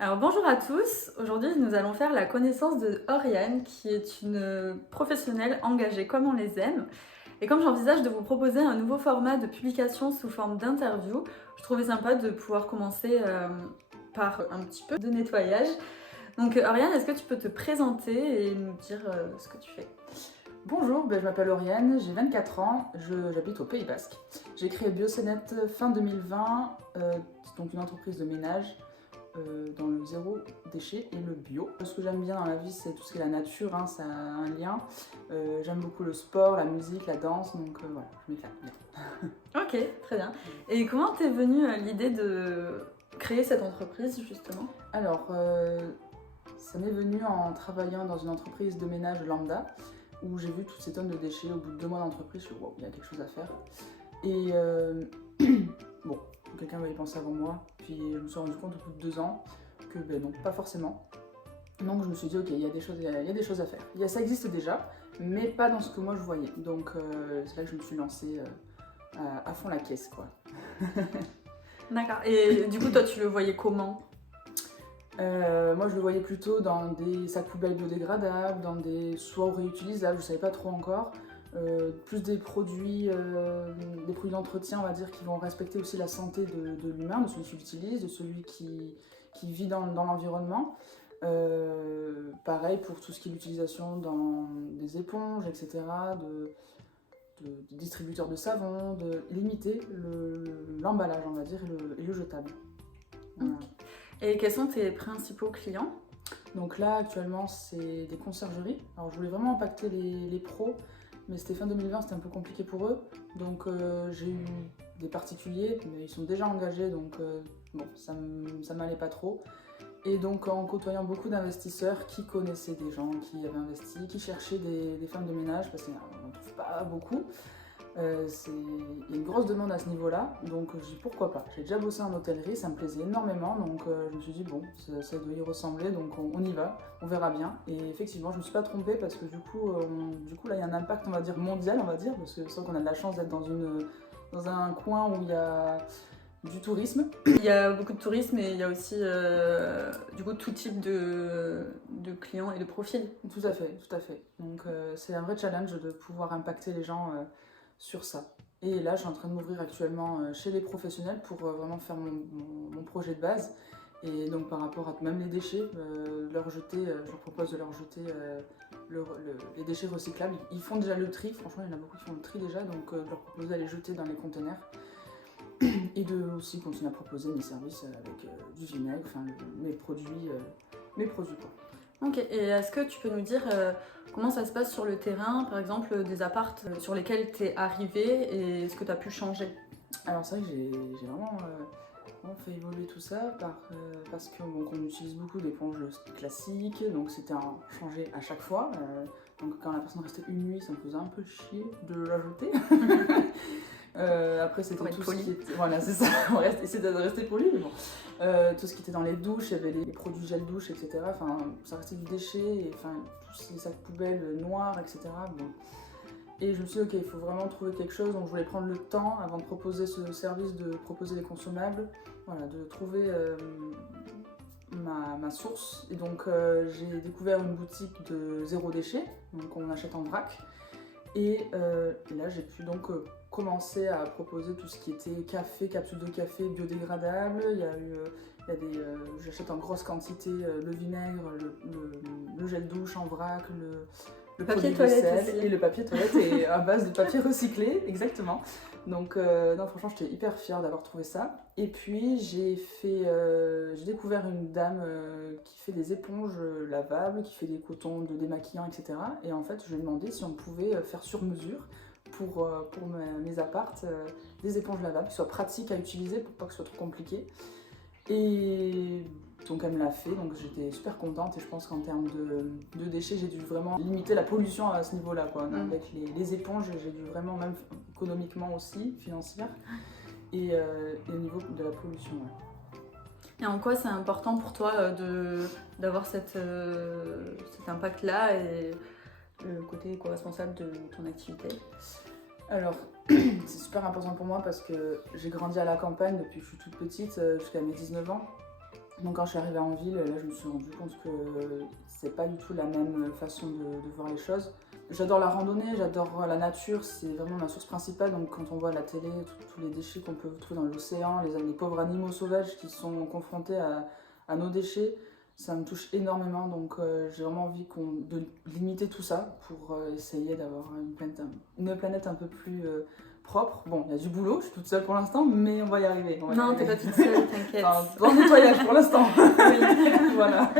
Alors bonjour à tous, aujourd'hui nous allons faire la connaissance de Oriane qui est une professionnelle engagée comme on les aime. Et comme j'envisage de vous proposer un nouveau format de publication sous forme d'interview, je trouvais sympa de pouvoir commencer par un petit peu de nettoyage. Donc Oriane, est-ce que tu peux te présenter et nous dire ce que tu fais? Bonjour, je m'appelle Oriane, j'ai 24 ans, j'habite au Pays Basque. J'ai créé Biocenet fin 2020, donc une entreprise de ménage dans le zéro déchet et le bio. Ce que j'aime bien dans la vie, c'est tout ce qui est la nature, hein, ça a un lien. J'aime beaucoup le sport, la musique, la danse, donc voilà, je m'éclate bien. Ok, très bien. Et comment t'es venue l'idée de créer cette entreprise justement? Alors, ça m'est venu en travaillant dans une entreprise de ménage lambda, où j'ai vu toutes ces tonnes de déchets. Au bout de 2 mois d'entreprise, je me suis dit, wow, il y a quelque chose à faire. Et bon, quelqu'un va y penser avant moi. Puis je me suis rendu compte au bout de 2 ans que non, pas forcément. Donc je me suis dit, ok, il y a des choses à faire. Ça existe déjà, mais pas dans ce que moi je voyais. Donc c'est là que je me suis lancée à fond la caisse, quoi. D'accord. Et du coup toi tu le voyais comment? Moi je le voyais plutôt dans des sacs poubelles biodégradables, dans des soit réutilisables, je ne savais pas trop encore. Plus des produits d'entretien, on va dire, qui vont respecter aussi la santé de l'humain, de celui qui l'utilise, de celui qui vit dans l'environnement. Pareil pour tout ce qui est l'utilisation dans des éponges, etc., de distributeurs de savon, de limiter l'emballage, on va dire, et le jetable. Voilà. Ok. Et quels sont tes principaux clients? Donc là, actuellement, c'est des conciergeries. Alors, je voulais vraiment impacter les pros, mais c'était fin 2020, c'était un peu compliqué pour eux. Donc, j'ai eu des particuliers, mais ils sont déjà engagés, donc bon, ça m'allait pas trop. Et donc, en côtoyant beaucoup d'investisseurs qui connaissaient des gens qui avaient investi, qui cherchaient des femmes de ménage, parce qu'on n'en trouve pas beaucoup. Il y a une grosse demande à ce niveau-là, donc je dis pourquoi pas. J'ai déjà bossé en hôtellerie, ça me plaisait énormément, donc je me suis dit bon, ça doit y ressembler, donc on y va, on verra bien. Et effectivement, je me suis pas trompée parce que du coup là il y a un impact, on va dire mondial, on va dire, parce que c'est vrai qu'on a de la chance d'être dans un coin où il y a du tourisme. Il y a beaucoup de tourisme et il y a aussi du coup tout type de clients et de profils. Tout à fait, tout à fait. Donc c'est un vrai challenge de pouvoir impacter les gens sur ça. Et là, je suis en train de m'ouvrir actuellement chez les professionnels pour vraiment faire mon projet de base. Et donc par rapport à même les déchets, je leur propose de leur jeter les déchets recyclables. Ils font déjà le tri, franchement il y en a beaucoup qui font le tri déjà, donc je leur propose d'aller jeter dans les containers. Et de aussi continuer à proposer mes services avec du vinaigre, enfin mes produits quoi. Ok, et est-ce que tu peux nous dire comment ça se passe sur le terrain, par exemple des appartes sur lesquels tu es arrivé et ce que tu as pu changer? Alors c'est vrai que j'ai vraiment fait évoluer tout ça parce que bon, on utilise beaucoup d'éponges classiques, donc c'était à changer à chaque fois. Donc quand la personne restait une nuit, ça me faisait un peu chier de l'ajouter. Après c'était tout ce qui était... Voilà, c'est ça, on essayer de rester poli, mais bon. Tout ce qui était dans les douches, il y avait les produits gel douche, etc. Enfin, ça restait du déchet, et enfin, tous les sacs poubelles noirs, etc. Bon. Et je me suis dit, ok, il faut vraiment trouver quelque chose, donc je voulais prendre le temps avant de proposer ce service, de proposer les consommables, voilà, de trouver ma source. Et donc j'ai découvert une boutique de zéro déchet, donc on achète en vrac. Et là j'ai pu donc commencer à proposer tout ce qui était café, capsules de café biodégradables. J'achète en grosse quantité le vinaigre, le gel douche en vrac, le papier produit toilette vaisselle aussi. et le papier toilette est à base de papier recyclé, exactement. Donc non, franchement j'étais hyper fière d'avoir trouvé ça. Et puis j'ai découvert une dame qui fait des éponges lavables, qui fait des cotons de démaquillant, etc. Et en fait je lui ai demandé si on pouvait faire sur mesure pour mes appartes des éponges lavables qui soient pratiques à utiliser pour pas que ce soit trop compliqué. Et donc elle me l'a fait, donc j'étais super contente, et je pense qu'en termes de déchets, j'ai dû vraiment limiter la pollution à ce niveau-là, quoi. Avec les éponges, j'ai dû vraiment, même économiquement aussi, financière, et au niveau de la pollution, ouais. Et en quoi c'est important pour toi d'avoir cet impact-là et le côté éco-responsable de ton activité? Alors, c'est super important pour moi parce que j'ai grandi à la campagne depuis que je suis toute petite, jusqu'à mes 19 ans. Donc quand je suis arrivée en ville, là je me suis rendu compte que c'est pas du tout la même façon de voir les choses. J'adore la randonnée, j'adore la nature, c'est vraiment ma source principale. Donc quand on voit à la télé tous les déchets qu'on peut trouver dans l'océan, les pauvres animaux sauvages qui sont confrontés à nos déchets, ça me touche énormément. Donc j'ai vraiment envie de limiter tout ça pour essayer d'avoir une planète un peu plus propre. Bon, il y a du boulot, je suis toute seule pour l'instant, mais on va y arriver. Non, t'es pas toute seule, t'inquiète. Enfin, dans le nettoyage pour l'instant. Voilà.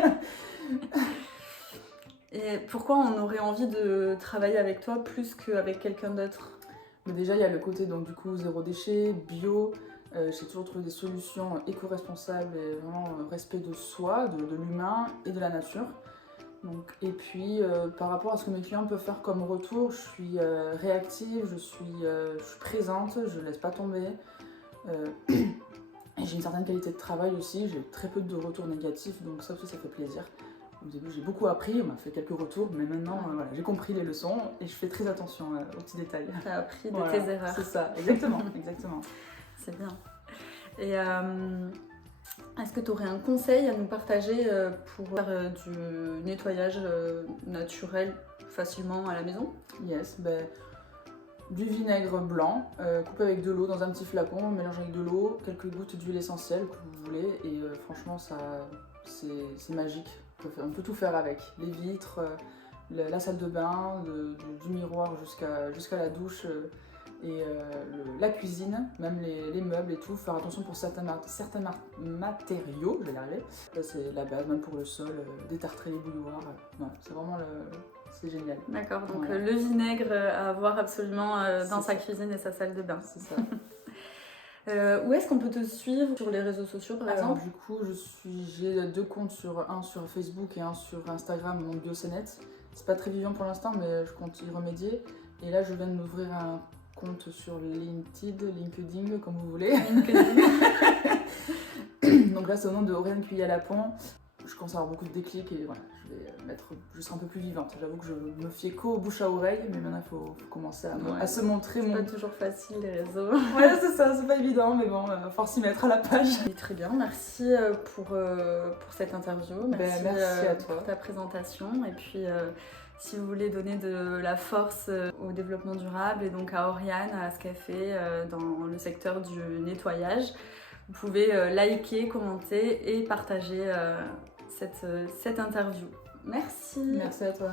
Et pourquoi on aurait envie de travailler avec toi plus qu'avec quelqu'un d'autre? Mais déjà, il y a le côté donc du coup zéro déchet, bio. J'ai toujours trouvé des solutions éco-responsables et vraiment respect de soi, de l'humain et de la nature. Donc, et puis par rapport à ce que mes clients peuvent faire comme retour, je suis réactive, je suis présente, je ne laisse pas tomber. Et j'ai une certaine qualité de travail aussi, j'ai très peu de retours négatifs, donc ça aussi ça fait plaisir. Au début j'ai beaucoup appris, on m'a fait quelques retours, mais maintenant voilà, j'ai compris les leçons et je fais très attention aux petits détails. T'as appris de Voilà, tes erreurs. c'est ça, exactement, exactement. C'est bien. Et est-ce que tu aurais un conseil à nous partager pour faire du nettoyage naturel facilement à la maison? Yes, ben, du vinaigre blanc, coupé avec de l'eau dans un petit flacon, mélange avec de l'eau, quelques gouttes d'huile essentielle que vous voulez, et franchement c'est magique. On peut tout faire avec. Les vitres, la salle de bain, du miroir jusqu'à la douche et la cuisine, même les meubles et tout. Faire attention pour certains matériaux, je vais y arriver. Ça, c'est la base, même pour le sol, détartrer les bouilloires. Ouais, c'est vraiment c'est génial. D'accord, donc Voilà. le vinaigre à avoir absolument dans sa C'est ça. cuisine et sa salle de bain. C'est ça. Où est-ce qu'on peut te suivre sur les réseaux sociaux par Alors exemple? du coup, j'ai 2 comptes, un sur Facebook et un sur Instagram, mon Biocénet. C'est pas très vivant pour l'instant, mais je compte y remédier. Et là, je viens d'ouvrir un compte sur LinkedIn, comme vous voulez. Donc là, c'est au nom de Oriane Cueillat-Lapon. Je commence à avoir beaucoup de déclics et voilà, je serai un peu plus vivante. J'avoue que je me fiais qu'au bouche à oreille, mais maintenant il faut commencer à se montrer. C'est pas toujours facile les réseaux. Ouais, c'est ça, c'est pas évident, mais bon, force s'y mettre à la page. Et très bien, merci pour cette interview, merci, merci à toi pour ta présentation. Et puis si vous voulez donner de la force au développement durable et donc à Oriane, à ce qu'elle fait dans le secteur du nettoyage, vous pouvez liker, commenter et partager cette interview. Merci. Merci à toi.